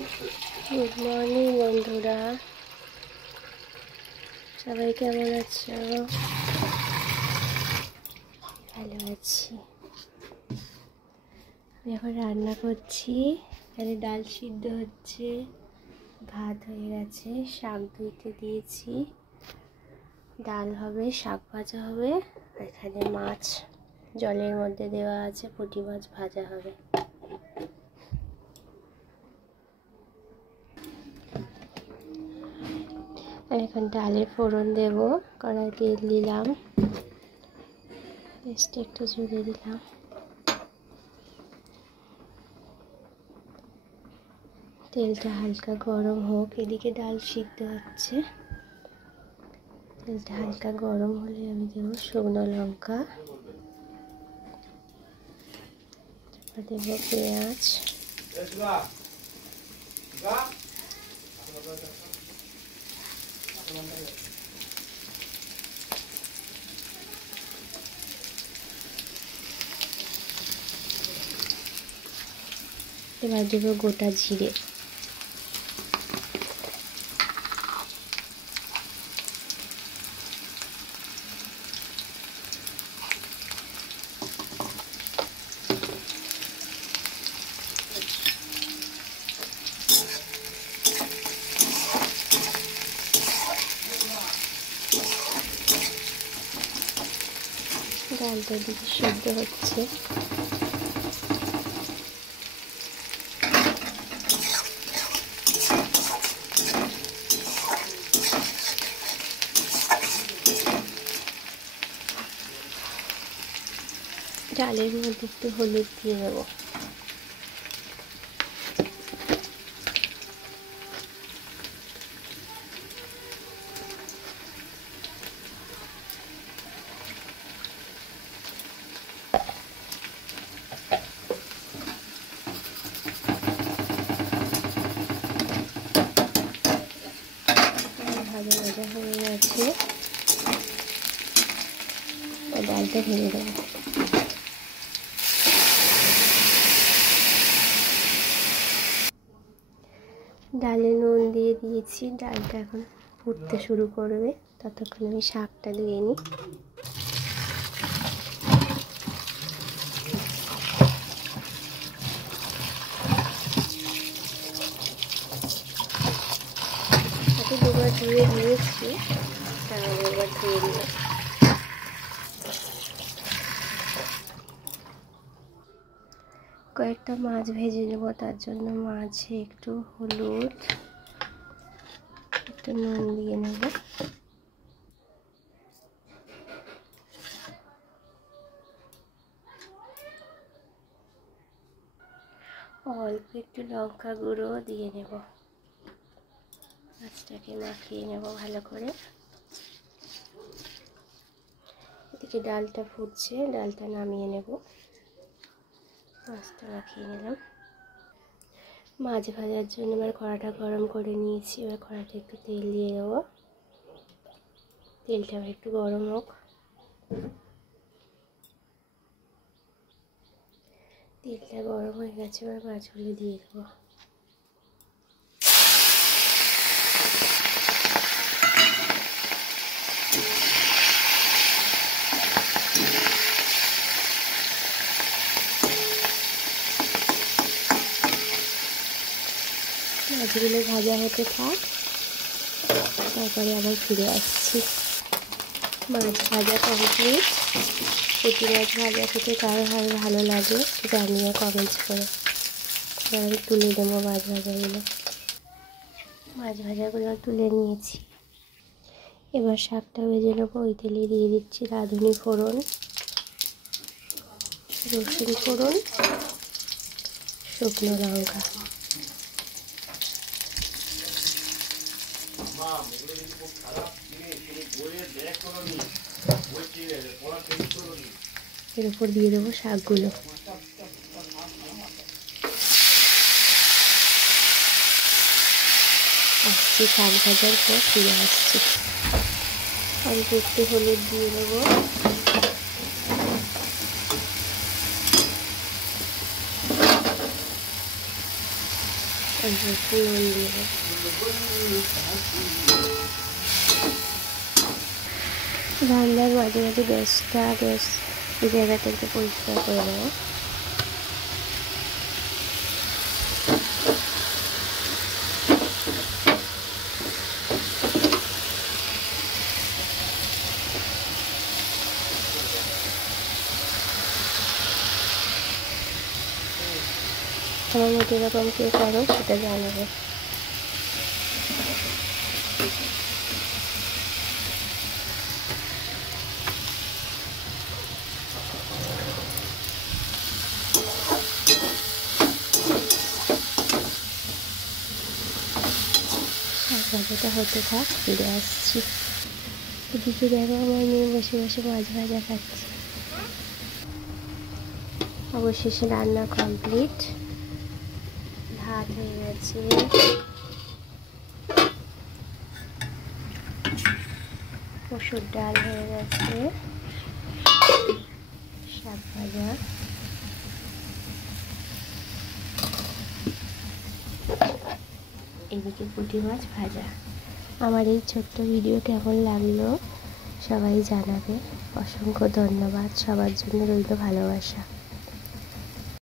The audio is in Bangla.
গুড মর্নিং বন্ধুরা, সবাই কেমন আছো? ভালো আছি। আমি এখন রান্না করছি। এখানে ডাল সিদ্ধ হচ্ছে, ভাত হয়ে গেছে, শাক ধুইতে দিয়েছি, ডাল হবে, শাক ভাজা হবে, আর এখানে মাছ জলের মধ্যে দেওয়া আছে, পুঁটি মাছ ভাজা হবে। এখন ডালের ফোড়ন দেব, কড়াই তেল দিলাম, পেস্টটা একটু জুড়ে দিলাম। তেলটা হালকা গরম হোক, এদিকে ডাল সিদ্ধ হচ্ছে। তেলটা হালকা গরম হলে আমি দেবো শুকনো লঙ্কা, তারপর দেবো পেঁয়াজ, এবার দেবো গোটা জিরে, ডালটা দিকে সিদ্ধ হচ্ছে। ডালের মধ্যে একটু হলুদ দিয়ে দেবো। ভাজা ভাজা হয়ে গেছে, ডালটা ঢেলে দেবো। ডালে নুন দিয়ে দিয়েছি, ডালটা এখন ফুটতে শুরু করবে, ততক্ষণ আমি শাকটা ধুয়ে নিই। তাকে দুবার ধুয়ে দিয়েছি, তারপর একবার ধুয়ে দিলাম। কয়েকটা মাছ ভেজে নেব, তার জন্য মাছে একটু হলুদ, একটু নুন দিয়ে নেব। অল্প একটু লঙ্কা গুঁড়ো দিয়ে নেব। মাছটাকে মাখিয়ে নেব ভালো করে। এদিকে ডালটা ফুটছে, ডালটা নামিয়ে নেব। মাছটা মাখিয়ে নিলাম। মাছ ভাজার জন্য এবার কড়াটা গরম করে নিয়েছি। এবার কড়াটা একটু তেল দিয়ে দেবো, তেলটা আবার একটু গরম হোক। তেলটা গরম হয়ে গেছে, এবার মাছগুলো দিয়ে দেবো। মাছগুলো ভাজা হতে থাক, তারপরে আবার ফিরে আসছি। মাছ ভাজা কমপ্লিট। পুঁটি মাছ ভাজা খেতে কারো ভালো লাগে জানিও কমেন্টস করে। এবার আমি তুলে দেবো মাছ ভাজাগুলো। মাছ ভাজাগুলো তুলে নিয়েছি। এবার শাকটা ভেজে নেবো। ওই তেলে দিয়ে দিচ্ছি রাঁধুনি ফোড়ন, রসুন ফোড়ন, শুকনো লঙ্কা। এর উপর দিয়ে দেবো শাকগুলো। আসছি, শাক ভাজার পর ফিরে আসছি। অল্প একটু হলুদ দিয়ে দেবো, অল্প একটু নুন দিয়ে রান্নার মাঝে মাঝে গ্যাস এই জায়গাটা একটু পরিষ্কার করে নেবো। আমার মতো এরকম কে করো সেটা জানাবে। ভাজাটা হতে থাক, ফিরে আসছি। এদিকে দেখো আমার মেয়ে বসে বসে মাছ ভাজা খাচ্ছে। অবশেষে রান্না কমপ্লিট। ভাত হয়ে গেছে, মসুর ডাল হয়ে গেছে, শাক ভাজা, এদিকে পুঁটি মাছ ভাজা। আমার এই ছোট্ট ভিডিও কেমন লাগলো সবাই জানাবে। অসংখ্য ধন্যবাদ, সবার জন্য রইল ভালোবাসা।